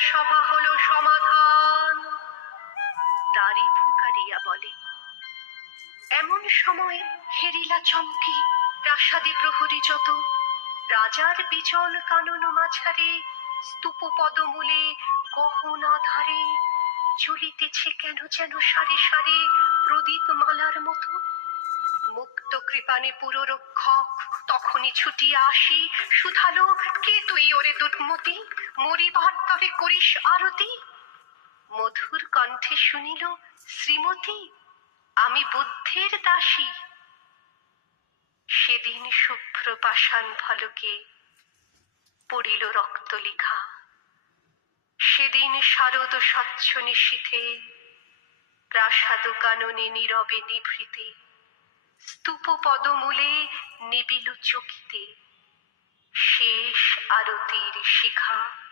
সভা হলো সমাধান। দাড়ি ফুকারিয়া বলে। এমন সময় হেরিলা চমকি প্রাসাদে প্রহরী যত, রাজার বিচল কানন মাঝারে, স্তূপ পদমূলে গহনা ধারে জ্বলিতেছে কেন যেন সারে সারে প্রদীপ মালার মতো। মুক্ত কৃপানে পুররক্ষক তখনই ছুটিয়া আসি, শুধালো, কে তুই ওরে দুর্মতি, মরিবার তরে করিস আরতি? মধুর কণ্ঠে শুনিল, শ্রীমতী, আমি বুদ্ধের দাসী। সেদিন শুভ্র পাষাণ ফলকে পড়িল রক্ত লিখা, সেদিন শারদ স্বচ্ছ নিশীথে প্রাসাদ কাননে নীরবে নিভৃতে, স্তূপ পদমূলে নিবিল চকিতে শেষ আরতির শিখা।